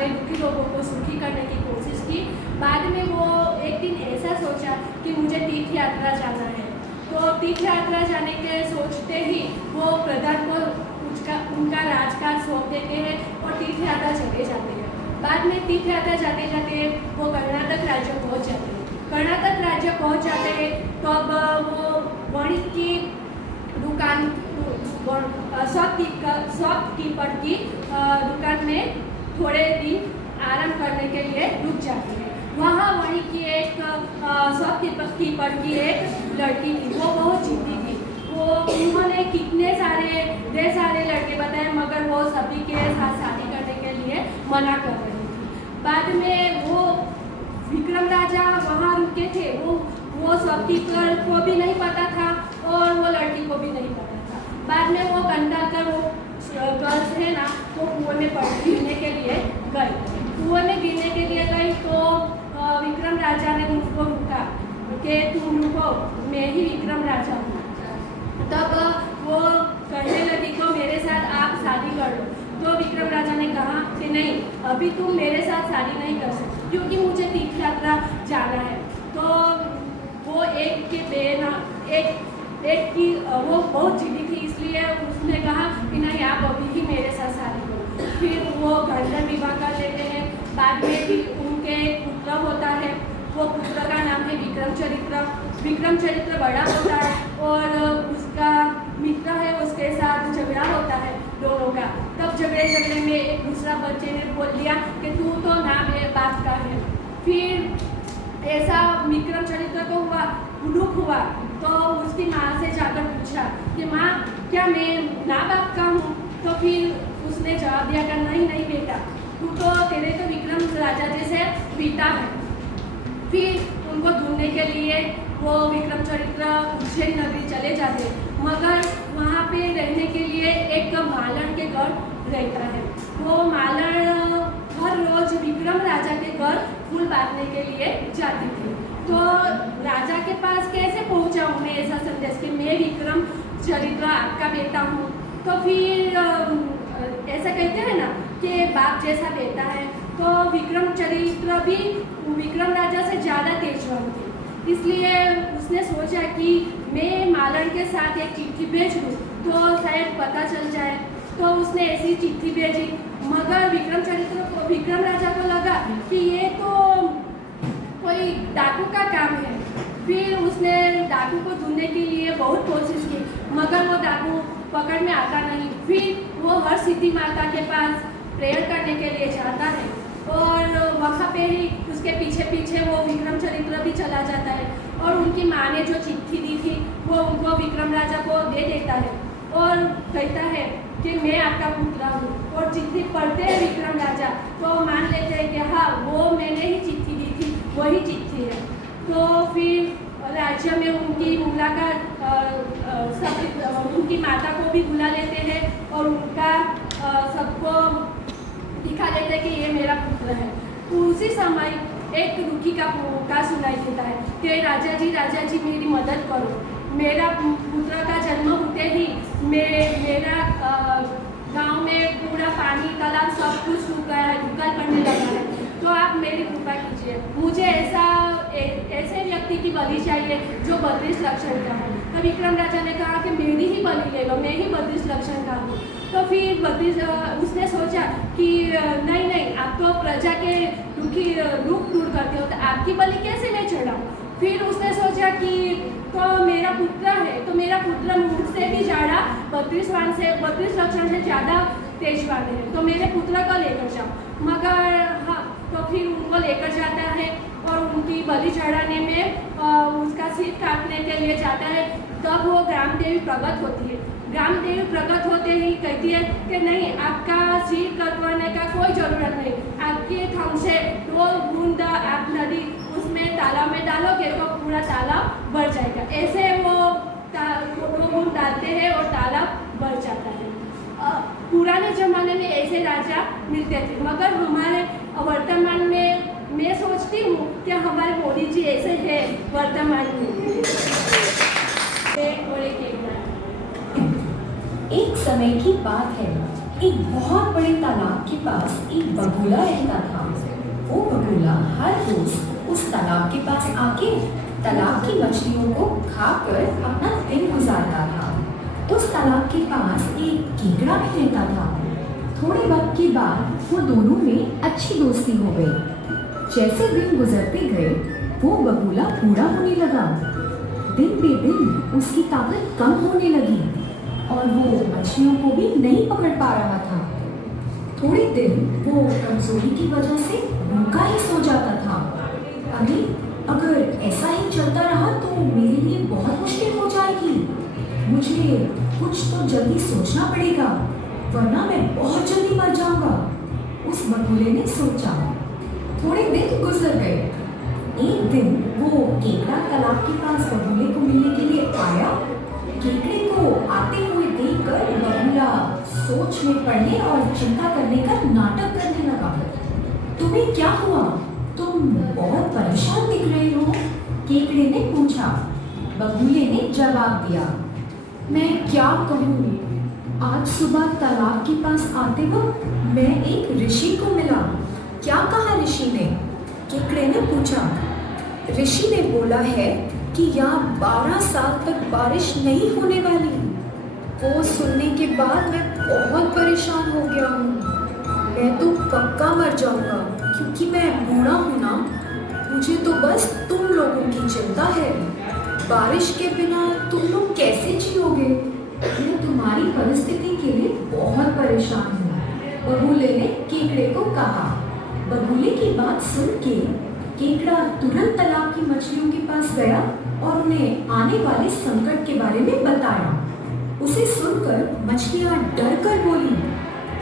सारे दुखी लोगों को सुखी करने की कोशिश की। बाद में वो एक दिन ऐसा सोचा कि मुझे तीर्थ यात्रा जाना है, तो तीर्थ यात्रा जाने के सोचते ही वो प्रधान को उनका राजकाज सौंप देते हैं और तीर्थ यात्रा चले जाते हैं। बाद में तीर्थ यात्रा जाते जाते वो कर्नाटक राज्य पहुंच जाते हैं। कर्नाटक राज्य पहुंच जाते हैं तो अब वो वणिक की दुकान शॉपकीपर की दुकान में थोड़े दिन आराम करने के लिए रुक जाती है। वहाँ वहीं की एक शॉपकीपर की एक लड़की थी, वो बहुत जिद्दी थी। वो उन्होंने कितने सारे लड़के बताए, मगर वो सभी के साथ शादी करने के लिए मना कर रही थी। बाद में वो विक्रम राजा वहाँ रुके थे, वो शॉपकीपर को भी नहीं पता था और वो लड़की को भी नहीं पता था। बाद में वो कंटाल कर वो गर्ल्स है ना, वो कुएं में गिरने के लिए गई। कुएं में गिरने के लिए गई तो विक्रम राजा ने उनको रुका कि तुम रुको, मैं ही विक्रम राजा हूँ। तब वो कहने लगी तो मेरे साथ आप शादी कर लो। तो विक्रम राजा ने कहा कि नहीं, अभी तुम मेरे साथ शादी नहीं कर सकती क्योंकि मुझे तीर्थ यात्रा जाना है। तो वो एक की वो बहुत जिद्दी थी, इसलिए उसने कहा कि नहीं, आप अभी ही मेरे साथ शादी करो। फिर वो गंधर्व विवाह कर लेते हैं। बाद में भी उनके पुत्र होता है, वो पुत्र का नाम है विक्रमचरित्र। विक्रमचरित्र बड़ा होता है और उसका मित्र है, उसके साथ झगड़ा होता है दोनों का। तब झगड़े में एक दूसरा बच्चे ने बोल दिया कि तू तो नाम है बाप का है। फिर ऐसा विक्रमचरित्र को दुख हुआ तो उसकी माँ से जाकर पूछा कि माँ, क्या मैं ना बाप का हूँ? तो फिर उसने जवाब दिया कि नहीं बेटा, तू तो तेरे तो विक्रम राजा जैसे पिता है। फिर उनको ढूंढने के लिए वो विक्रमचरित्र उज्जैन नगरी चले जाते, मगर वहाँ पे रहने के लिए एक मालन के घर रहता है। वो मालन हर रोज विक्रम राजा के घर फूल बांटने के लिए जाती थी। तो राजा के पास कैसे पहुँचाऊँ मैं ऐसा संदेश कि मैं विक्रम चरित्र आपका बेटा हूँ? तो फिर ऐसा कहते हैं ना कि बाप जैसा बेटा है, तो विक्रम चरित्र भी विक्रम राजा से ज़्यादा तेजवान थे। इसलिए उसने सोचा कि मैं मालन के साथ एक चिट्ठी भेज दूँ तो शायद पता चल जाए। तो उसने ऐसी चिट्ठी भेजी, मगर विक्रम राजा को लगा कि ये तो कोई डाकू का काम है। फिर उसने डाकू को ढूंढने के लिए बहुत कोशिश की, मगर वो डाकू पकड़ में आता नहीं। फिर वो हर सिद्धि माता के पास प्रेयर करने के लिए जाता है और वहाँ पे ही उसके पीछे वो विक्रमचरित्र भी चला जाता है और उनकी माँ ने जो चिट्ठी दी थी वो उनको विक्रम राजा को दे देता है और कहता है कि मैं आपका पुत्र हूँ। और चिट्ठी पढ़ते हैं विक्रम राजा तो मान लेते हैं कि हाँ, वो मैंने ही चिट्ठी दी थी, वही चिट्ठी है। तो फिर राज्य में उनकी मुलाकात उनकी माता को भी बुला लेते हैं और उनका सबको दिखा देते हैं कि ये मेरा पुत्र है। तो उसी समय एक दुखी का पुकार सुनाई देता है कि राजा जी मेरी मदद करो, मेरा पुत्र का जन्म होते ही मेरा गांव में पूरा पानी तालाब सब कुछ सूख गया है, दुकाल पड़ने लगा है, तो आप मेरी कृपा कीजिए। मुझे ऐसे व्यक्ति की बलि चाहिए जो 32 लक्षण का हो। तो विक्रम राजा ने कहा कि मेरी ही बलि ले लो, मैं ही 32 लक्षण का हूँ। तो फिर उसने सोचा कि नहीं, आप तो प्रजा के दुख दूर करते हो, तो आपकी बलि कैसे मैं चढ़ाऊँ? फिर उसने सोचा कि तो मेरा पुत्र है, तो मेरा पुत्र मुझसे भी ज़्यादा 32 लक्षण से ज़्यादा तेजवान है, तो मेरे पुत्र को लेकर जाओ। मगर हाँ, तो फिर उनको लेकर जाता है और उनकी बलि चढ़ाने में उसका सिर काटने के लिए जाता है। तब वो ग्राम देवी प्रकट होती है। ग्राम देवी प्रकट होते ही कहती है कि नहीं, आपका सिर कटवाने का कोई ज़रूरत नहीं, आपके थम से 2 बूंद आप नदी उसमें तालाब में डालोगे तो पूरा तालाब भर जाएगा। ऐसे वो 2 बूंद डालते हैं और तालाब भर जाता है। पुराने ज़माने में ऐसे राजा मिलते थे, मगर हमारे वर्तमान में मैं सोचती हूँ कि हमारे मोदी जी ऐसे हैं वर्तमान में। एक समय की बात है एक बहुत बड़े तालाब के पास एक बगुला रहता था। वो बगुला हर रोज उस तालाब के पास आके तालाब की मछलियों को खाकर अपना दिन गुजारता था। उस तालाब के पास एक केकड़ा भी रहता था। थोड़े वक्त के बाद वो दोनों में अच्छी दोस्ती हो गई। जैसे दिन गुजरते गए वो बगुला बूढ़ा होने लगा। दिन बे दिन उसकी ताकत कम होने लगी और वो मछलियों को भी नहीं पकड़ पा रहा था। थोड़े दिन वो कमजोरी की वजह से भूखा ही सो जाता था। अरे अगर ऐसा ही चलता रहा तो मेरे लिए बहुत मुश्किल हो जाएगी। मुझे कुछ तो जल्दी सोचना पड़ेगा वरना मैं बहुत जल्दी मर जाऊंगा, उस बगुले ने सोचा। थोड़े दिन गुजर गए। एक दिन वो केकड़ा तालाब के पास बगुले को मिलने के लिए आया। केकड़े को आते हुए देखकर बगुला सोच में पड़ने और चिंता करने का नाटक करने लगा। तुम्हें क्या हुआ? तुम बहुत परेशान दिख रहे हो, केकड़े ने पूछा। बगुले ने जवाब दिया, मैं क्या कहूँ, आज सुबह तालाब के पास आते वक्त मैं एक ऋषि को मिला। क्या कहा ऋषि ने? केकड़े ने पूछा। ऋषि ने बोला है कि यहाँ 12 साल तक बारिश नहीं होने वाली। वो सुनने के बाद मैं बहुत परेशान हो गया हूँ। मैं तो पक्का मर जाऊंगा क्योंकि मैं बूढ़ा हूँ ना। मुझे तो बस तुम लोगों की चिंता है। बारिश के बिना तुम लोग कैसे जियोगे? मैं तुम्हारी परिस्थिति के लिए बहुत परेशान हूँ, बगुले ने केकड़े को कहा। बगुले की बात सुन के केकड़ा तुरंत तालाब की मछलियों के पास गया और उन्हें आने वाले संकट के बारे में बताया। उसे सुनकर मछलियाँ डर कर बोली,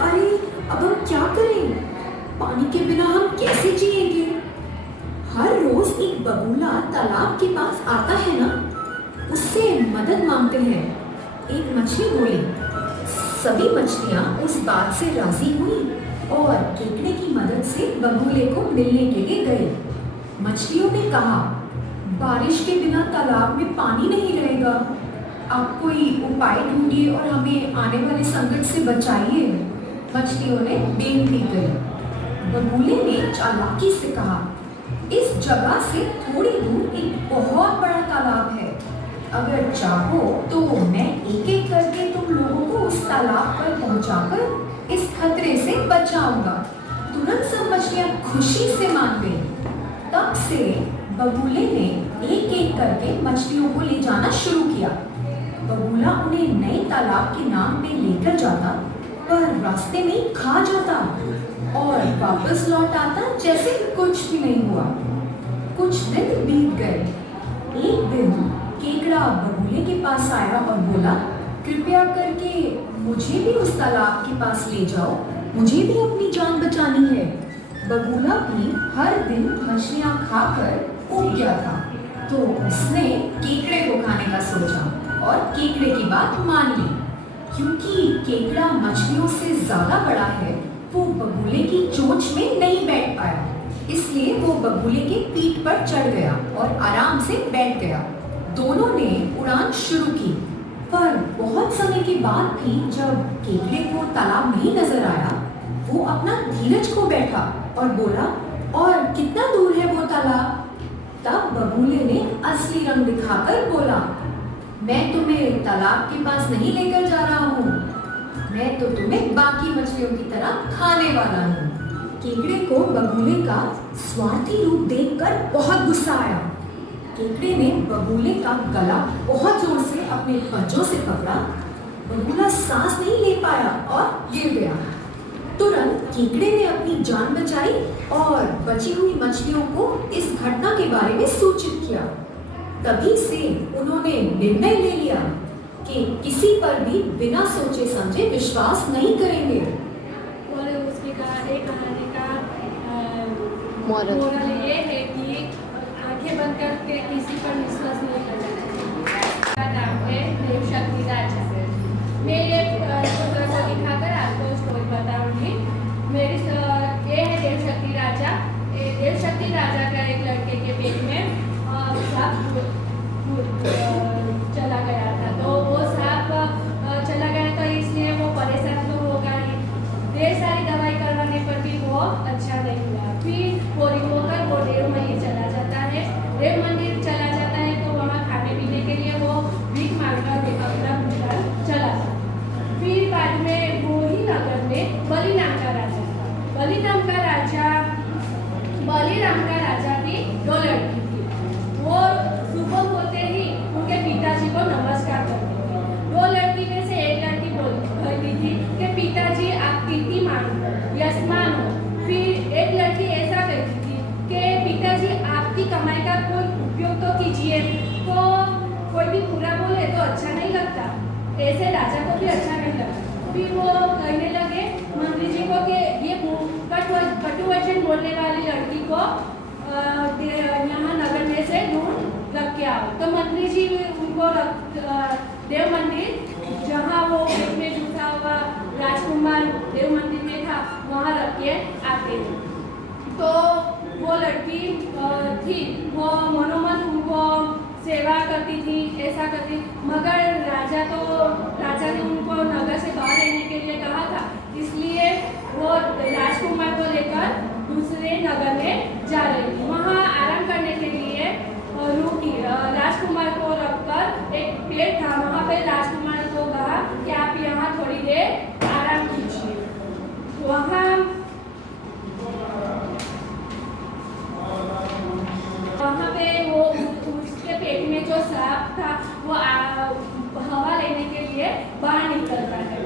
अरे अब हम क्या करें? पानी के बिना हम कैसे जिएंगे? हर रोज एक बगुला तालाब के पास आता है ना, उससे मदद मांगते हैं, एक मछली बोली। सभी मछलियाँ उस बात से राजी हुई और केकड़े की मदद से बगुले को मिलने के लिए गए। मछलियों ने कहा, बारिश के बिना तालाब में पानी नहीं रहेगा, आप कोई उपाय ढूंढिए और हमें आने वाले संकट से बचाइए। मछलियों ने बेनती करी। बगुले ने चालाकी से कहा, इस जगह से थोड़ी दूर एक बहुत बड़ा तालाब है। अगर चाहो तो मैं एक एक करके तुम लोगों को उस तालाब पर पहुंचाकर इस खतरे से बचाऊंगा। तुरंत सब मछलियां खुशी से मान गई। तब से बगुले ने एक एक करके मछलियों को ले जाना शुरू किया। बगुला उन्हें नए तालाब के नाम पे लेकर जाता, पर रास्ते में खा जाता और वापस लौट आता जैसे कुछ भी नहीं हुआ। कुछ दिन बीत गए। एक दिन केकड़ा बगुले के पास आया और बोला, कृपया करके मुझे भी उस तालाब के पास ले जाओ, मुझे भी अपनी जान बचानी है। बगुला भी हर दिन मछलियाँ खाकर ऊब गया था, तो उसने केकड़े को खाने का सोचा और केकड़े की बात मान ली। क्योंकि केकड़ा मछलियों से ज्यादा बड़ा है, वो बगुले की चोंच में नहीं बैठ पाया, इसलिए वो बगुले के पीठ पर चढ़ गया और आराम से बैठ गया। दोनों ने उड़ान शुरू की, पर बहुत समय के बाद भी जब केकड़े को तालाब नहीं नजर आया, वो अपना धीरज खो बैठा और बोला, और कितना दूर है वो तालाब? तब बगुले ने असली रंग दिखाकर बोला, मैं तुम्हें तालाब के पास नहीं लेकर जा रहा हूँ, मैं तो तुम्हें बाकी मछलियों की तरह खाने वाला हूँ। केकड़े को बगुले का स्वार्थी रूप देखकर बहुत गुस्सा आया। केकड़े ने बगुले का गला बहुत जोर से अपने पंजों से पकड़ा। बगुला सांस नहीं ले पाया और गिर गया। तुरंत केकड़े ने अपनी जान बचाई और बची हुई मछलियों को इस घटना के बारे में सूचित किया। तभी से उन्होंने निर्णय ले लिया कि किसी पर भी बिना सोचे समझे विश्वास नहीं करेंगे। और उसकी कहानी का मोरल ये है कि आंखें बंद करके किसी पर विश्वास नहीं करना चाहिए। का नाम है देवशक्ति राजा। मेरे पुत्र को दिखाकर आपको स्टोरी बताऊंगी। मेरी ये है देवशक्ति राजा। देवशक्ति राजा का एक लड़के के पेट में सांप चला गया था, तो वो सांप चला गया तो इसलिए वो परेशान तो होगा ही। ऐसे राजा को भी अच्छा नहीं लगा। फिर वो कहने लगे मंत्री जी को कि ये कटु वचन बोलने वाली लड़की को यहाँ नगर में से ढूंढ रख के आओ। तो मंत्री जी उनको देव मंदिर जहाँ वो पेट में घुसा हुआ राजकुमार देव मंदिर में था वहाँ रख के आते हैं। तो वो लड़की थी, वो मनोमन उनको सेवा करती थी, ऐसा करती, मगर राजा ने उनको नगर से बाहर रहने के लिए कहा था, इसलिए वो राजकुमार को लेकर दूसरे नगर में जा रही थी। वहाँ आराम करने के लिए रुकी। राजकुमार को रखकर एक पेड़ था, वहाँ पे राजकुमार को कहा कि आप यहाँ थोड़ी देर आराम कीजिए। वहाँ पे वो उसके पेट में जो सांप था वो हवा लेने के लिए बाहर निकलता है।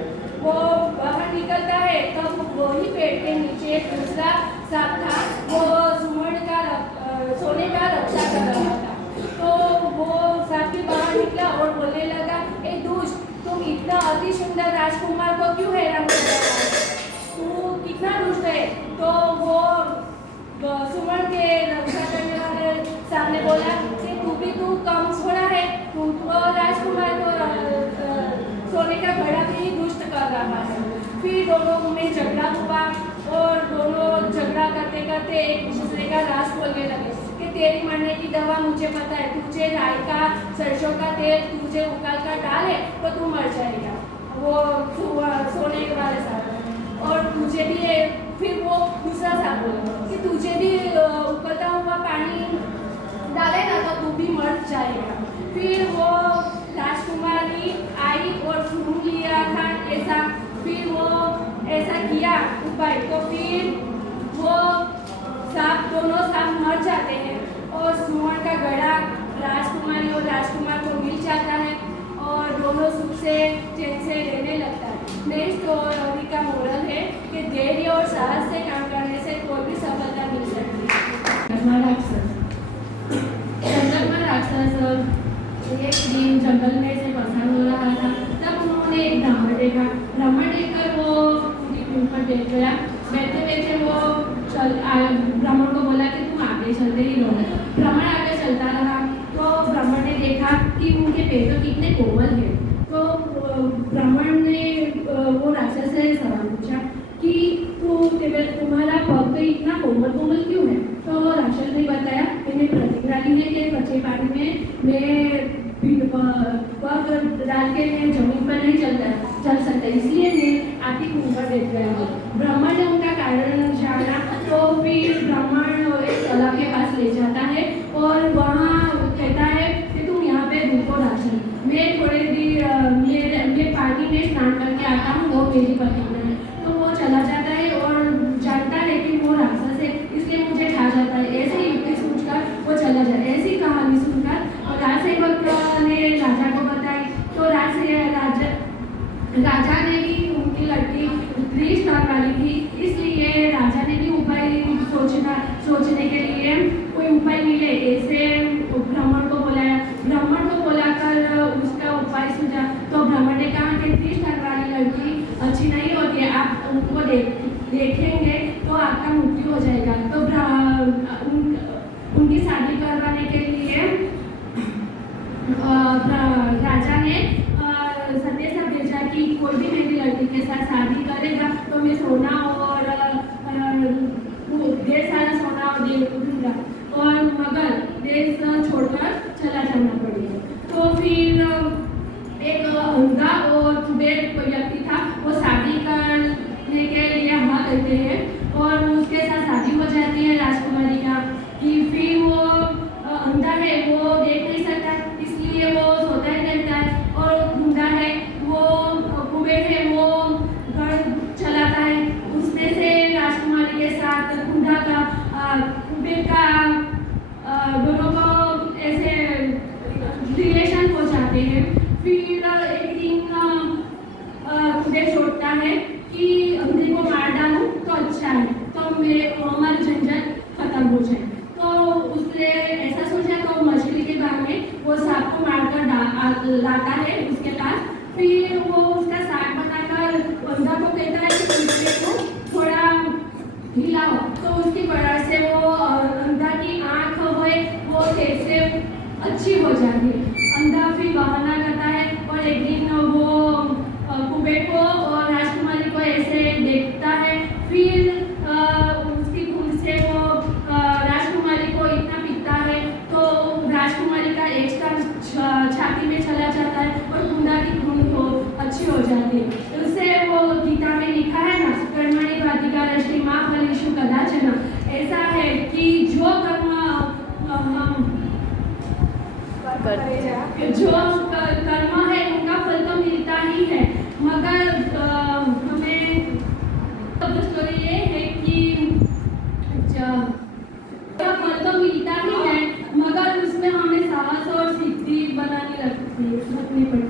वो बाहर निकलता है तब तो वही पेट के नीचे एक दूसरा सांप था, वो सोने का रक्षा कर रहा था। तो वो सांप भी बाहर निकला और बोलने लगा, ए दुष्ट, तुम इतना अति सुंदर राजकुमार को क्यों हैरान कर रहा है? तू कितना दुष्ट है? तो वो सुमन के रक्षा करने वाले सामने बोला कि तू कम थोड़ा है, तू तो राजकुमार को सोने का घड़ा भी दुष्ट कर रहा है। फिर दोनों में झगड़ा हुआ और दोनों झगड़ा करते करते एक दूसरे का राज बोलने लगे कि तेरी मरने की दवा मुझे पता है, तुझे राई का सरसों का तेल तुझे उबाल कर डाले तो तू मर जाएगा, वो सोने के वाले साहब। और तुझे भी फिर वो दूसरा साहब बोला कि तुझे भी उबलता हुआ पानी डाले ना तो तू भी मर जाएगा। फिर वो राजकुमारी आई और सुन लिया था ऐसा, फिर वो ऐसा किया उपाय, तो फिर वो दोनों सांप मर जाते हैं और सुमन का घड़ा राजकुमारी और राजकुमार को मिल जाता है और दोनों सुख से चैन से रहने लगता है। नेक्स्ट स्टोरी का मोरल है कि धैर्य और साहस से काम करने से कोई भी सफलता मिल सकती है। जंगल में राक्षस एक दिन जंगल में से पसार हो रहा था, तब उन्होंने एक ब्राह्मण देखा। ब्राह्मण देखकर वो उनकी पर बैठ गया। बैठे बैठे वो ब्राह्मण को बोला कि तुम आगे चलते ही रहो। ब्राह्मण आगे चलता रहा तो ब्राह्मण ने देखा कि उनके पैर तो कितने कोमल हैं। तो ब्राह्मण ने वो राक्षस से सवाल पूछा कि तुम्हारा पग तो इतना कोमल क्यों है? तो राक्षस ने बताया, मैंने प्रतिज्ञा ली है कि कच्चे पानी में मैं पग डाल के मैं जमीन पर नहीं चल सकता, इसलिए मैं आती कुएं पर बैठ गया हूँ। ब्राह्मण ने उनका कारण जाना तो फिर ब्राह्मण एक तालाब के पास ले जाता है और वहाँ कहता है कि तुम यहाँ पे रुको राक्षस, मैं थोड़ी देर मैं पानी में स्नान करके आता हूँ, वो मेरी प्रतिज्ञा है। तो वो चला जाता है और जानता है कि वो राक्षस है, इसलिए मुझे खा जाता है। ऐसे ही युक्ति सोचकर वो चला जाता है। ऐसी कहानी सुनकर राजसेवक ने राजा को बताई, तो राजा ने भी उनकी लड़की दृष्ट वाली थी, इसलिए राजा ने भी उपाय सोचने के लिए कोई उपाय मिले ऐसे ब्राह्मण को बुलाया। ब्राह्मण को बुलाकर उसका उपाय सूझा। तो ब्राह्मण ने कहा कि दृष्ट वाली लड़की अच्छी नहीं होती है, आप उनको देखेंगे तो आपका मृत्यु हो जाएगा। तो उनकी शादी करवाने के लिए राजा ने संदेशा भेजा कि कोई भी मेरी लड़की के साथ शादी करेगा तो मैं सोना और ढेर सारा सोना और दूंगा, और मगर देश छोड़कर चला जाना पड़ेगा। तो फिर एक अंधा और कुबेर व्यक्ति था, वो शादी करने के लिए हाँ कहते हैं और उसके साथ शादी हो जाती है राजकुमारी का। कि फिर वो अंधा है, वो देख नहीं सकता, इसलिए वो सोता ही रहता है, और गूंगा है, वो कुबेर है, वो घर चलाता है। उसमें से राजकुमारी के साथ गूंगा का कुबेर का दोनों को ऐसे रिलेशन हो जाते हैं। फिर एक दिन कुबेर सोचता है कि अंधे को मार डालूं तो अच्छा है, तो मेरे हमारी झंझट खत्म हो जाए। तो उसने ऐसा सोचा, तो मछली के बाग में वो सांप को मारकर लाता है उसके पास। फिर वो उसका साग बनाकर अंधा को कहता है कि दूसरे को थोड़ा हिलाओ, तो उसकी वजह से वो अंधा की आँख होए वो कैसे अच्छी हो जाती है। अंधा फिर बहाना करता है और एक दिन वो कुबेर को और राजकुमारी को ऐसे देखता है, फिर उसकी खून से वो राजकुमारी को इतना पीटता है तो राजकुमारी का एक स्टार छाती में चला जाता है और कुंदा की खून को अच्छी हो जाती है। उससे वो गीता में लिखा है ना, कर्मणि वाधिकारस्ते मा फलेषु कदाचन, ऐसा है कि जो कर्म है उनका फल तो मिलता ही है, मगर हमें स्टोरी ये है कि फल तो मिलता ही है, मगर उसमें हमें साहस और सिद्धि रखनी पड़ती